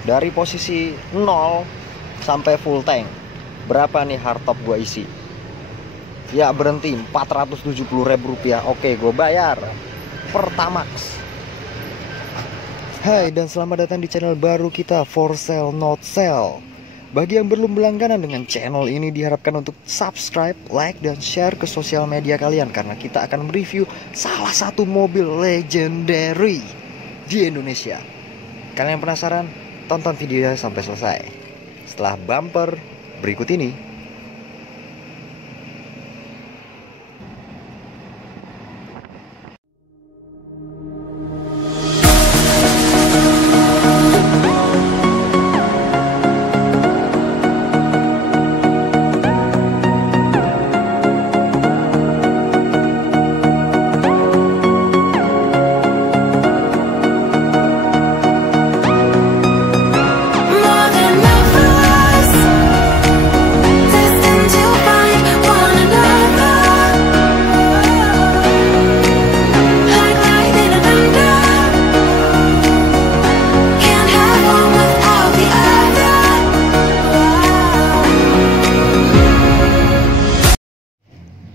Dari posisi 0 sampai full tank, berapa nih hardtop gue isi? Ya berhenti 470.000 rupiah. Oke, gue bayar Pertamax. Hai dan selamat datang di channel baru kita, For Sale Not Sell. Bagi yang belum berlangganan dengan channel ini, diharapkan untuk subscribe, like, dan share ke sosial media kalian, karena kita akan mereview salah satu mobil legendary di Indonesia. Kalian penasaran? Tonton videonya sampai selesai. Setelah bumper berikut ini.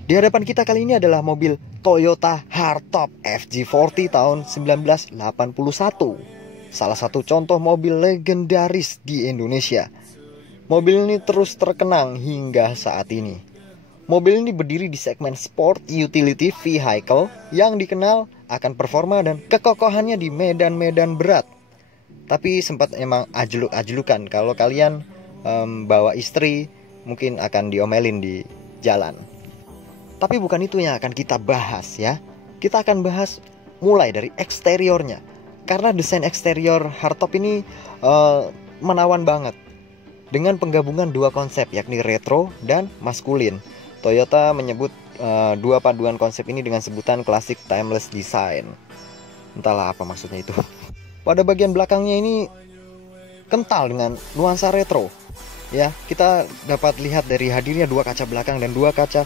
Di hadapan kita kali ini adalah mobil Toyota Hardtop FJ40 tahun 1981. Salah satu contoh mobil legendaris di Indonesia. Mobil ini terus terkenang hingga saat ini. Mobil ini berdiri di segmen sport utility vehicle yang dikenal akan performa dan kekokohannya di medan-medan berat. Tapi sempat emang ajluk-ajlukan. Kalau kalian bawa istri, mungkin akan diomelin di jalan. Tapi bukan itu yang akan kita bahas ya. Kita akan bahas mulai dari eksteriornya. Karena desain eksterior hardtop ini menawan banget. Dengan penggabungan dua konsep, yakni retro dan maskulin. Toyota menyebut dua paduan konsep ini dengan sebutan classic timeless design. Entahlah apa maksudnya itu. Pada bagian belakangnya ini kental dengan nuansa retro. Ya, kita dapat lihat dari hadirnya dua kaca belakang dan dua kaca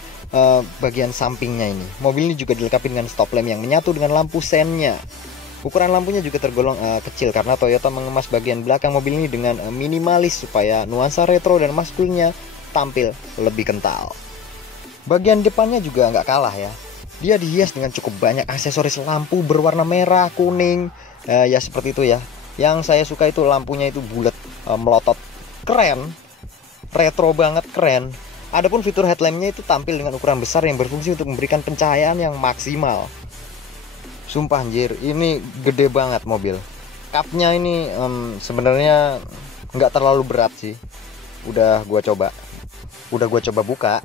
bagian sampingnya ini. Mobil ini juga dilengkapi dengan stop lamp yang menyatu dengan lampu sennya. Ukuran lampunya juga tergolong kecil karena Toyota mengemas bagian belakang mobil ini dengan minimalis supaya nuansa retro dan maskulinnya tampil lebih kental. Bagian depannya juga nggak kalah ya. Dia dihias dengan cukup banyak aksesoris lampu berwarna merah, kuning, ya seperti itu ya. Yang saya suka itu lampunya itu bulat, melotot, keren. Retro banget, keren. Adapun fitur headlampnya itu tampil dengan ukuran besar yang berfungsi untuk memberikan pencahayaan yang maksimal. Sumpah anjir, ini gede banget mobil. Kapnya ini sebenarnya nggak terlalu berat sih. Udah gua coba buka.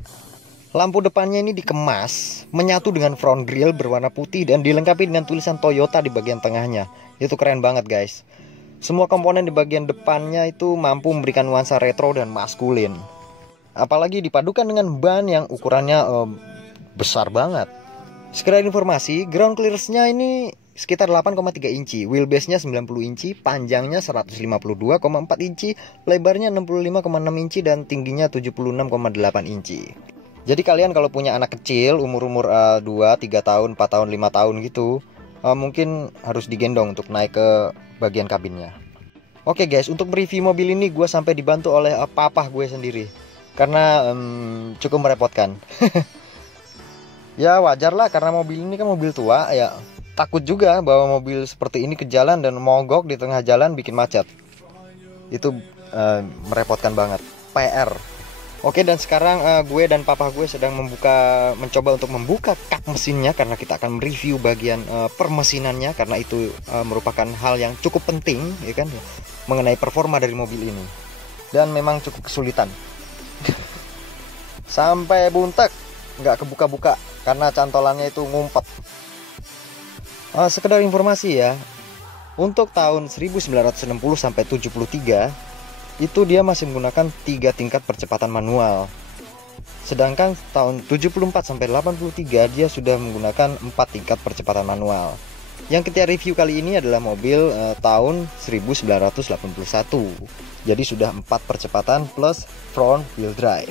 Lampu depannya ini dikemas, menyatu dengan front grille berwarna putih dan dilengkapi dengan tulisan Toyota di bagian tengahnya. Itu keren banget guys. Semua komponen di bagian depannya itu mampu memberikan nuansa retro dan maskulin. Apalagi dipadukan dengan ban yang ukurannya besar banget. Sekedar informasi, ground clearance-nya ini sekitar 8,3 inci, wheelbase-nya 90 inci, panjangnya 152,4 inci, lebarnya 65,6 inci dan tingginya 76,8 inci. Jadi kalian kalau punya anak kecil umur-umur 2, 3 tahun, 4 tahun, 5 tahun gitu, mungkin harus digendong untuk naik ke bagian kabinnya. Oke guys, untuk review mobil ini gue sampai dibantu oleh papa gue sendiri. Karena cukup merepotkan. Ya wajar lah, karena mobil ini kan mobil tua ya. Takut juga bawa mobil seperti ini ke jalan dan mogok di tengah jalan bikin macet. Itu merepotkan banget, PR. Oke, dan sekarang gue dan papa gue sedang mencoba untuk membuka kap mesinnya, karena kita akan mereview bagian permesinannya, karena itu merupakan hal yang cukup penting ya kan, mengenai performa dari mobil ini. Dan memang cukup kesulitan. Sampai buntek nggak kebuka-buka karena cantolannya itu ngumpet. Sekedar informasi ya, untuk tahun 1960 sampai 73 itu dia masih menggunakan 3 tingkat percepatan manual. Sedangkan tahun 74 sampai 83 dia sudah menggunakan 4 tingkat percepatan manual. Yang kita review kali ini adalah mobil tahun 1981. Jadi sudah 4 percepatan plus front wheel drive.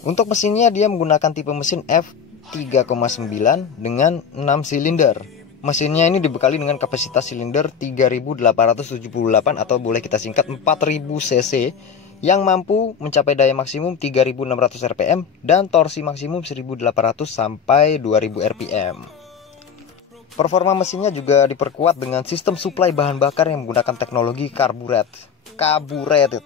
Untuk mesinnya dia menggunakan tipe mesin F3,9 dengan 6 silinder. Mesinnya ini dibekali dengan kapasitas silinder 3878 atau boleh kita singkat 4000 cc yang mampu mencapai daya maksimum 3600 rpm dan torsi maksimum 1800 sampai 2000 rpm. Performa mesinnya juga diperkuat dengan sistem suplai bahan bakar yang menggunakan teknologi carbureted.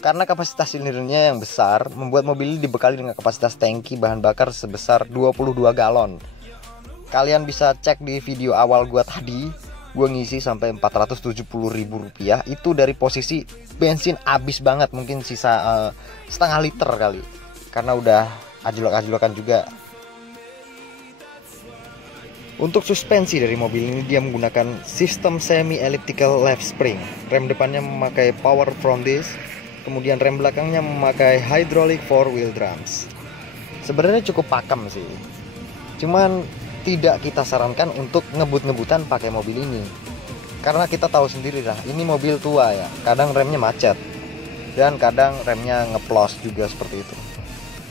Karena kapasitas silindernya yang besar, membuat mobil ini dibekali dengan kapasitas tangki bahan bakar sebesar 22 galon. Kalian bisa cek di video awal gua tadi, gua ngisi sampai Rp470.000. Itu dari posisi bensin habis banget, mungkin sisa setengah liter kali. Karena udah ajlok-ajlokan juga. Untuk suspensi dari mobil ini dia menggunakan sistem semi elliptical left spring. Rem depannya memakai power front disc, kemudian rem belakangnya memakai hydraulic four wheel drums. Sebenarnya cukup pakem sih. Cuman tidak kita sarankan untuk ngebut-ngebutan pakai mobil ini, karena kita tahu sendiri lah, ini mobil tua ya, kadang remnya macet dan kadang remnya ngeplos juga seperti itu.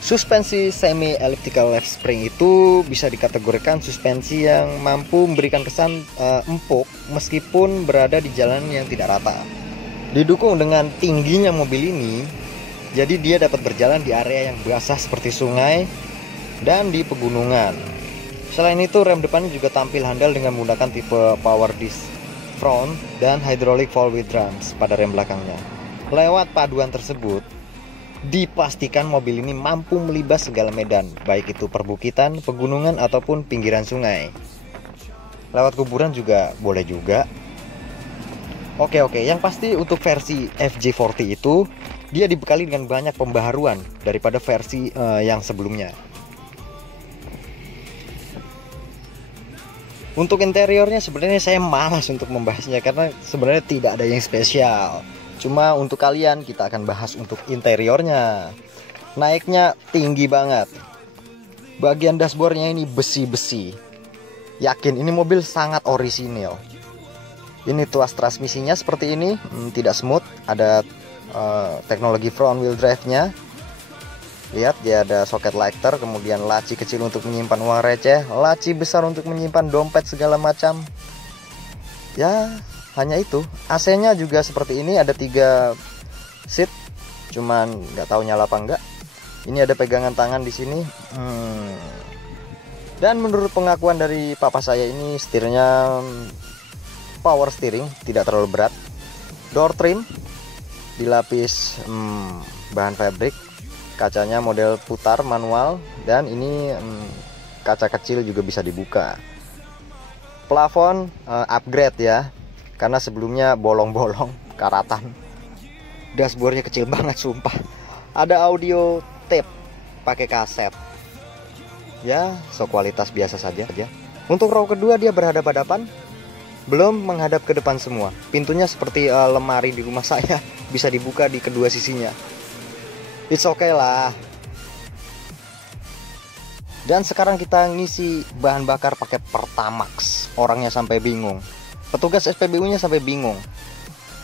Suspensi semi elliptical left spring itu bisa dikategorikan suspensi yang mampu memberikan kesan empuk meskipun berada di jalan yang tidak rata. Didukung dengan tingginya mobil ini, jadi dia dapat berjalan di area yang basah seperti sungai dan di pegunungan. Selain itu, rem depannya juga tampil handal dengan menggunakan tipe power disc front dan hydraulic four wheel drums pada rem belakangnya. Lewat paduan tersebut, dipastikan mobil ini mampu melibas segala medan, baik itu perbukitan, pegunungan, ataupun pinggiran sungai. Lewat kuburan juga boleh juga. Oke, yang pasti untuk versi FJ40 itu, dia dibekali dengan banyak pembaharuan daripada versi yang sebelumnya. Untuk interiornya sebenarnya saya malas untuk membahasnya karena sebenarnya tidak ada yang spesial. Cuma untuk kalian kita akan bahas untuk interiornya. Naiknya tinggi banget. Bagian dashboardnya ini besi-besi. Yakin ini mobil sangat orisinil. Ini tuas transmisinya seperti ini, tidak smooth. Ada teknologi front wheel drive-nya. Lihat, dia ada soket lighter, kemudian laci kecil untuk menyimpan uang receh, laci besar untuk menyimpan dompet segala macam. Ya, hanya itu. AC-nya juga seperti ini, ada 3 seat, cuman nggak tahu nyala apa enggak. Ini ada pegangan tangan di sini. Dan menurut pengakuan dari papa saya ini, setirnya power steering, tidak terlalu berat. Door trim dilapis bahan fabric. Kacanya model putar manual, dan ini kaca kecil juga bisa dibuka. Plafon upgrade ya, karena sebelumnya bolong-bolong karatan. Dashboardnya kecil banget sumpah. Ada audio tape pakai kaset. Ya, kualitas biasa saja. Untuk row kedua dia berhadap-hadapan, belum menghadap ke depan semua. Pintunya seperti lemari di rumah saya, bisa dibuka di kedua sisinya. It's okay lah. Dan sekarang kita ngisi bahan bakar pakai Pertamax. Orangnya sampai bingung. Petugas SPBU-nya sampai bingung.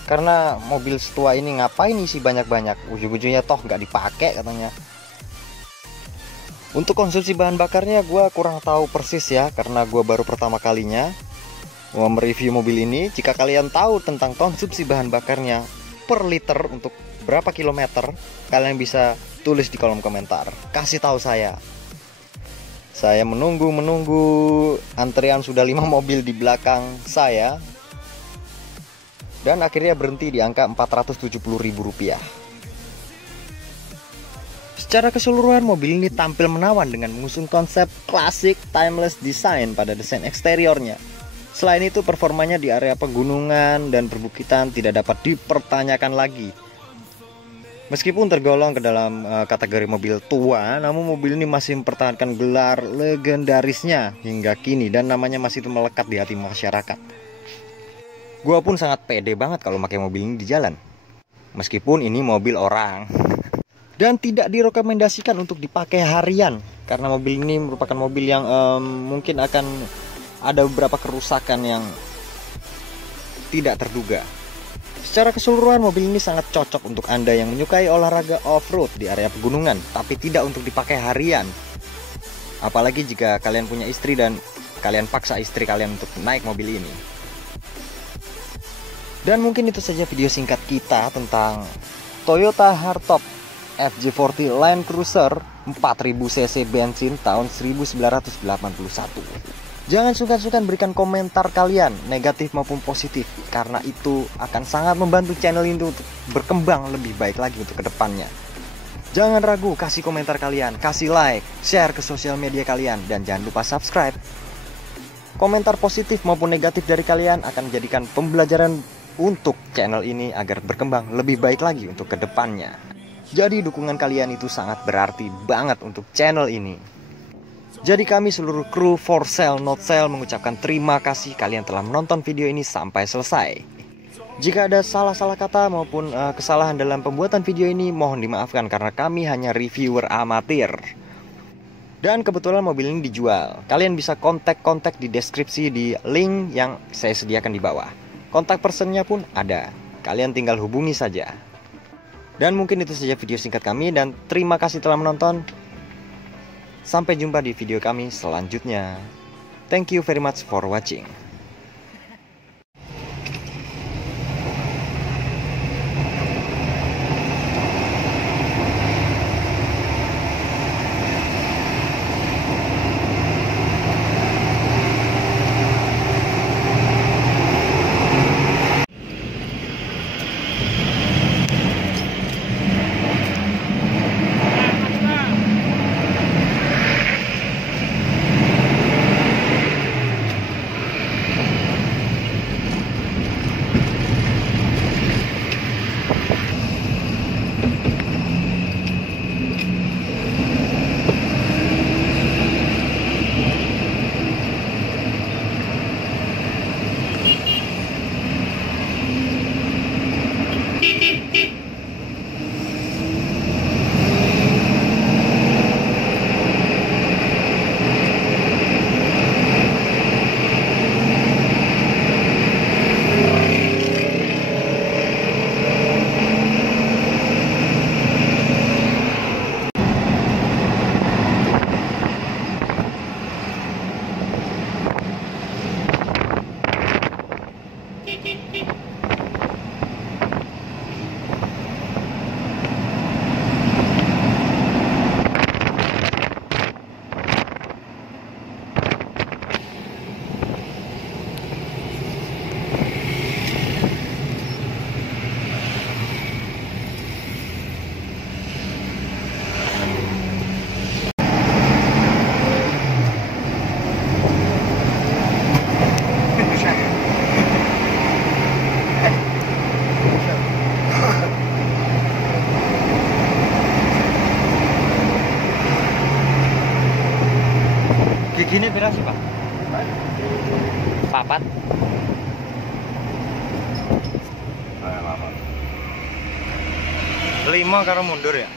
Karena mobil setua ini ngapain isi banyak-banyak? Ujung-ujungnya toh nggak dipakai katanya. Untuk konsumsi bahan bakarnya gue kurang tahu persis ya, karena gue baru pertama kalinya mau mereview mobil ini. Jika kalian tahu tentang konsumsi bahan bakarnya per liter untuk berapa kilometer, kalian bisa tulis di kolom komentar, kasih tahu saya. Saya menunggu antrian sudah 5 mobil di belakang saya, dan akhirnya berhenti di angka Rp470.000. Secara keseluruhan mobil ini tampil menawan dengan mengusung konsep klasik timeless design pada desain eksteriornya. Selain itu, performanya di area pegunungan dan perbukitan tidak dapat dipertanyakan lagi. Meskipun tergolong ke dalam kategori mobil tua, namun mobil ini masih mempertahankan gelar legendarisnya hingga kini dan namanya masih melekat di hati masyarakat. Gua pun sangat pede banget kalau pakai mobil ini di jalan. Meskipun ini mobil orang. Dan tidak direkomendasikan untuk dipakai harian, karena mobil ini merupakan mobil yang mungkin akan ada beberapa kerusakan yang tidak terduga. Secara keseluruhan mobil ini sangat cocok untuk Anda yang menyukai olahraga off-road di area pegunungan, tapi tidak untuk dipakai harian. Apalagi jika kalian punya istri dan kalian paksa istri kalian untuk naik mobil ini. Dan mungkin itu saja video singkat kita tentang Toyota Hardtop FJ40 Land Cruiser 4000cc bensin tahun 1981. Jangan sungkan-sungkan berikan komentar kalian, negatif maupun positif, karena itu akan sangat membantu channel ini untuk berkembang lebih baik lagi untuk kedepannya. Jangan ragu, kasih komentar kalian, kasih like, share ke sosial media kalian, dan jangan lupa subscribe. Komentar positif maupun negatif dari kalian akan menjadikan pembelajaran untuk channel ini agar berkembang lebih baik lagi untuk kedepannya. Jadi dukungan kalian itu sangat berarti banget untuk channel ini. Jadi kami seluruh kru For Sale Not Sale mengucapkan terima kasih kalian telah menonton video ini sampai selesai. Jika ada salah-salah kata maupun kesalahan dalam pembuatan video ini, mohon dimaafkan karena kami hanya reviewer amatir. Dan kebetulan mobil ini dijual. Kalian bisa kontak di deskripsi di link yang saya sediakan di bawah. Kontak personnya pun ada. Kalian tinggal hubungi saja. Dan mungkin itu saja video singkat kami, dan terima kasih telah menonton. Sampai jumpa di video kami selanjutnya. Thank you very much for watching. Giginya berapa sih Pak? Papat. 5 karo mundur ya?